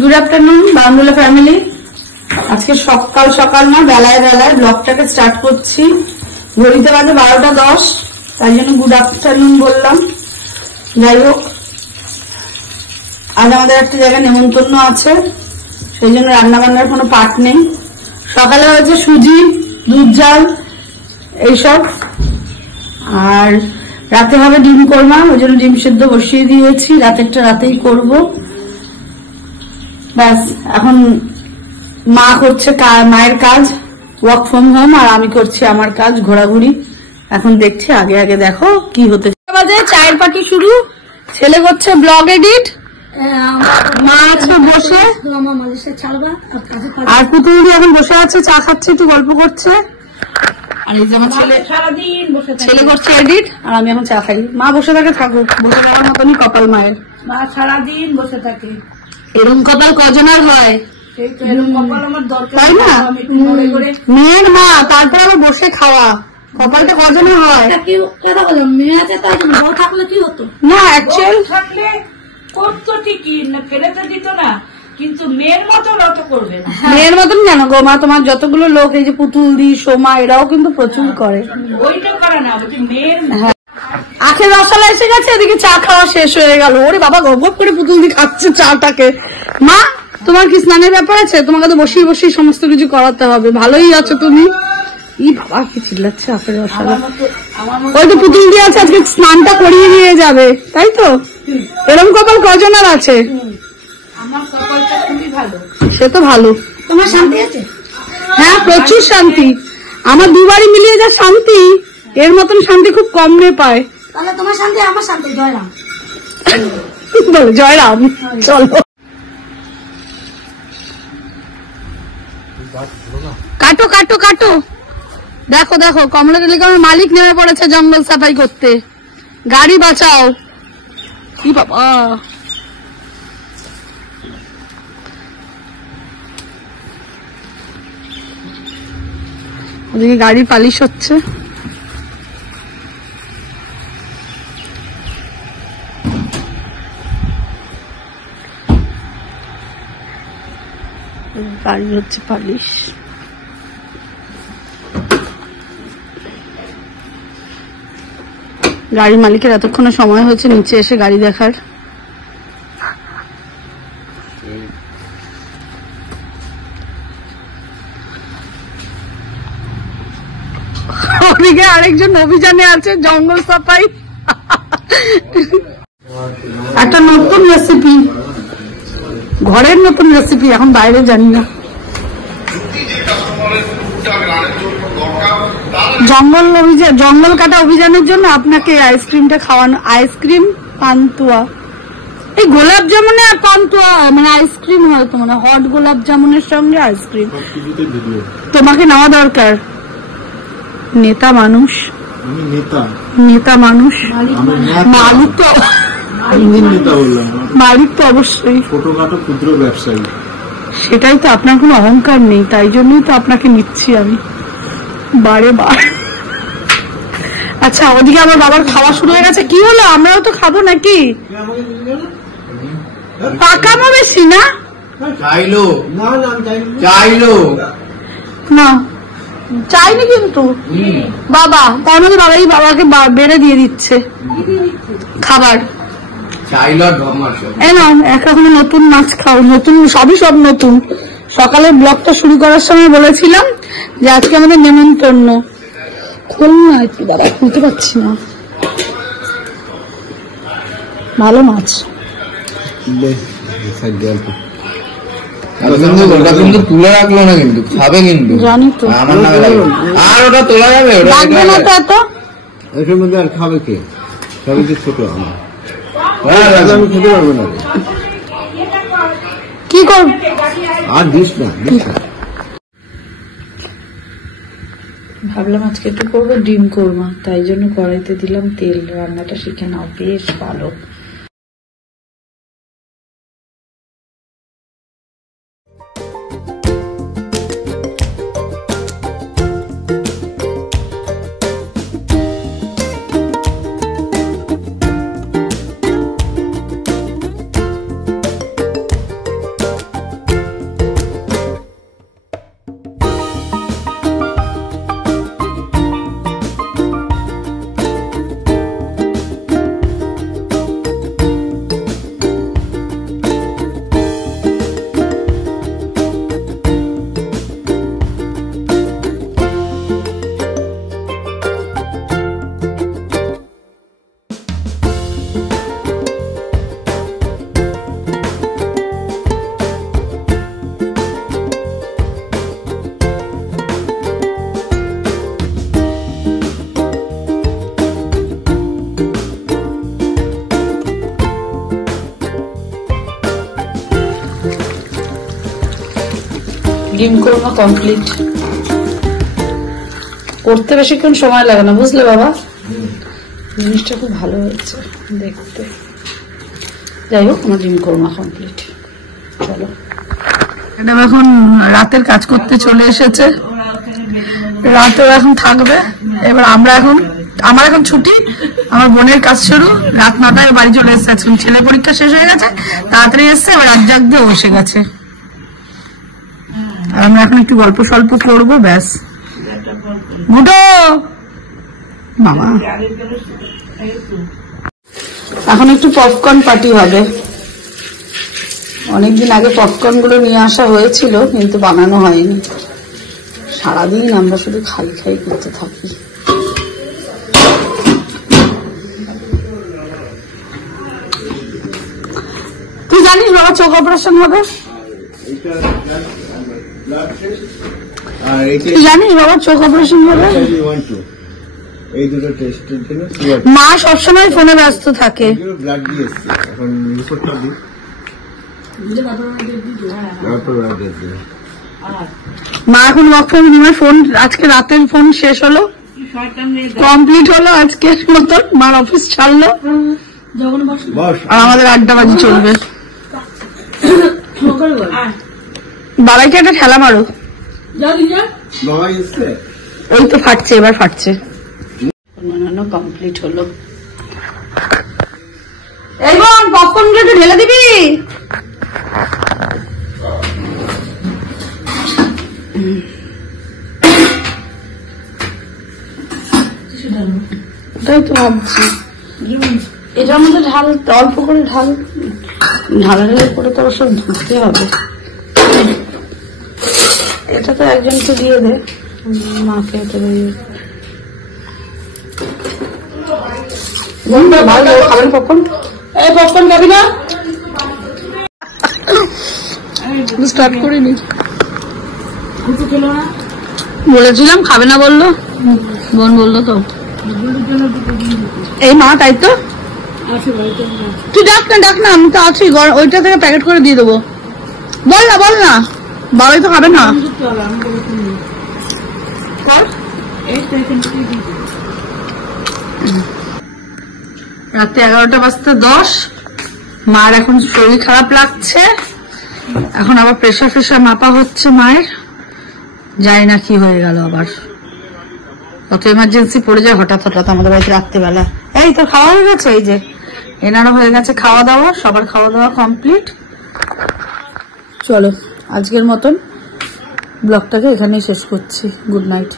Good afternoon বাউন্ডুলা family. আজকে সকাল সকাল না বেলায় বেলায় ব্লগটাকে স্টার্ট করছি। ঘড়িতে বাজে 12:10, তাই জন্য গুড আফটারনুন বললাম। যাই হোক, আজ আমাদের একটা জায়গায় নেমন্তন্ন আছে, সেই জন্য রান্না বান্নার কোনো পাট নেই। সকালে হয়েছে সুজি, দুধ জাল এইসব, আর রাতে হবে ডিম কোরমা, ওই জন্য ডিম সেদ্ধ বসিয়ে দিয়েছি। রাতেরটা রাতেই করব। ব্যাস, এখন মা করছে মায়ের কাজ, ওয়ার্ক ফ্রম হোম, আর আমি করছি আমার কাজ, ঘোরাঘুরি। এখন দেখছি, আগে আগে দেখো কি হতে বাজে। চায়ের পার্টি শুরু, ছেলে করছে ব্লগ এডিট, মা আছে বসে, আর পুতুলি এখন বসে আছে চা খাচ্ছে, একটু গল্প করছে। আর এই যে আমার ছেলে করছে এডিট, আর আমি এখন চা খাই। মা বসে থাকে, থাকুক, বসে থাকার মতনই কপাল মায়ের। মা সারাদিন বসে থাকে। এরকম কপাল কজনের হয়, তাই না? মেয়ের মা, তারপরে আবার বসে খাওয়া, কপালটা কজনের হয়। মেয়ে আছে তাই বউ থাকলে কি হতো না, অ্যাকচুয়াল থাকলে করতো ঠিকই, ফেলে তো দিত না, কিন্তু মেয়ের মতন অত করবে না। মেয়ের মতন কেন গো মা, তোমার যতগুলো লোক, এই যে পুতুল দি, সোমা, এরাও কিন্তু প্রচুর করে। ওইটা করে না, বলছি মেয়ের। আখের রসালা এসে গেছে, এদিকে চা খাওয়া শেষ হয়ে গেল। ওরে বাবা, গপ গপ করে পুতুল দি খাচ্ছে চাটাকে। মা, তোমার কি স্নানের ব্যাপার আছে? তোমাকে তো বসিয়ে বসিয়ে সমস্ত কিছু করাতে হবে। ভালোই আছো তুমি? ই বাবা, কি চিল্লাচ্ছে আখের রসালা। ওই তো পুতুল দি আছে, আজকে স্নানটা করিয়ে নিয়ে যাবে, তাই তো? এরকম কপাল কজনের আছে? আমার কপালটা খুবই ভালো। সে তো ভালো। তোমার শান্তি আছে? হ্যাঁ, প্রচুর শান্তি। আমার দুবারই মিলিয়ে যা শান্তি, এর মতন শান্তি খুব কম নে পায়। তাহলে তোমার শান্তি আমার শান্তি। জয়রাম বলো জয়রাম। চলো কাটো কাটো কাটো। দেখো দেখো, কমলা টেলিকমের মালিক নেমে পড়েছে জঙ্গল সাফাই করতে। গাড়ি বাঁচাও। কি বাবা, ওদিকে গাড়ি পালিশ হচ্ছে। গাড়ি হচ্ছে পালিশ। গাড়ি মালিকের এতক্ষণে সময় হয়েছে নিচে এসে গাড়ি দেখার। ওদিকে আরেকজন অভিযানে আছে, জঙ্গল সাফাই। একটা নতুন রেসিপি, ঘরের নতুন রেসিপি, এখন বাইরে জানি না। জঙ্গল কাটা অভিযানের জন্য আপনাকে আইসক্রিমটা খাওয়ানো। আইসক্রিম, পান্তুয়া, এই গোলাপ জামুনে আর পান্তুয়া মানে আইসক্রিম হয়তো, মানে হট গোলাপ জামুনের সঙ্গে আইসক্রিম। তোমাকে নেওয়া দরকার। নেতা মানুষ, নেতা মানুষ, মালিক তো, মালিক তো অবশ্যই ছোটখাটো ক্ষুদ্র ব্যবসায়ী। সেটাই তো, আপনার কোনো অহংকার নেই, তাই জন্যই তো আপনাকে নিচ্ছি আমি বারে বার। আচ্ছা, ওদিকে আমার বাবার খাওয়া শুরু হয়ে গেছে। কি হলো, আমরাও তো খাবো নাকি? পাকামো বেশি না, চাইলো চাইলো না চাইনি কিন্তু বাবা, তার মধ্যে বাবাই বাবাকে বেড়ে দিয়ে দিচ্ছে খাবার। এখন নতুন মাছ খাও, নতুন সবই, সব নতুন। সকালে ব্লগটা শুরু করার সময় বলেছিলাম যে আজকে আমাদের নেমন্তন্ন। খোল না একটু, দাদা খুলতে পারছি না। ভালো মাছ, তুলে রাখলো না কিন্তু খাবে, কিন্তু জানি তো। আর ওটা তোলা যাবে, লাগবে না তো এত। এর মধ্যে আর খাবে কে? সবই যে ছোট, আমি খেতে পারবো না। কি করব আর দিস না। ভাবলাম আজকে একটু করবো ডিম কোরমা, তাই জন্য কড়াইতে দিলাম তেল। রান্নাটা শিখে নাও, বেশ ভালো। ডিম কোরমা কমপ্লিট। করতে বেশিক্ষণ সময় লাগে না, বুঝলে বাবা? জিনিসটা খুব ভালো হয়েছে দেখতে। যাই হোক, আমার ডিম কোরমা কমপ্লিট। চলো, ম্যাডাম এখন রাতের কাজ করতে চলে এসেছে, রাতেও এখন থাকবে। এবার আমার এখন ছুটি, আমার বোনের কাজ শুরু। রাত 9টায় বাড়ি চলে এসেছে। আজকে ছেলে পরীক্ষা শেষ হয়ে গেছে, তাড়াতাড়ি এসছে, এবার রাত জাগ দিয়ে বসে গেছে। আর আমরা এখন একটু গল্প সল্প করবো, ব্যাস। মুটো মামা, এখন একটু পপকর্ন পার্টি হবে। অনেকদিন আগে পপকর্ন গুলো নিয়ে আসা হয়েছিল, কিন্তু বানানো হয়নি। সারাদিন আমরা শুধু খাই খাই করতে থাকি। তুই জানিস বাবা চোখ অপারেশন হবে? তুই জানিস বাবা চোখ অপারেশন হবে? মা সবসময় ফোনে ব্যস্ত থাকে। মা এখন ওয়ার্ক ফ্রম হোম, ফোন আজকে রাতের ফোন শেষ হলো, কমপ্লিট হলো আজকের মতন। মার অফিস ছাড়লো, আর আমাদের আড্ডাবাজি চলবে। বাবাইকে একটা খেলা মারো। ওই তো ফাটছে, এবার ফাটছে। বানানো কমপ্লিট হলো। এই বোন, পপকর্ন গুলো একটু ঢেলে দিবি। তাই তো ভাবছি, এটার মধ্যে ঢাল, অল্প করে ঢাল, ঢালাঢালি করে তো সব ধুতে হবে। এটা তো একজনকে দিয়ে দে, মাকে তো ভালো খাবেন পপকর্ন। এই পপকর্ন খাবি না? স্টার্ট করিনি, বলেছিলাম খাবে না, বললো বোন, বললো তো। এই মা, তাই তো। তুই ডাক না, আমি তো আছি, ওইটা থেকে প্যাকেট করে দিয়ে দেবো। বল না বাবাই তো খাবে না। রাতে 11:10 মার এখন শরীর খারাপ লাগছে। এখন আবার প্রেশার মাপা হচ্ছে মায়ের। জানি না কি হয়ে গেল আবার, কত এমার্জেন্সি পড়ে যায় হঠাৎ আমাদের বাড়িতে রাত্রিবেলা। এই তো খাওয়া হয়ে গেছে, এই যে এনারও হয়ে গেছে খাওয়া দাওয়া, সবার খাওয়া দাওয়া কমপ্লিট। চলো, আজকের মতন ব্লগটাকে এখানেই শেষ করছি। Good night.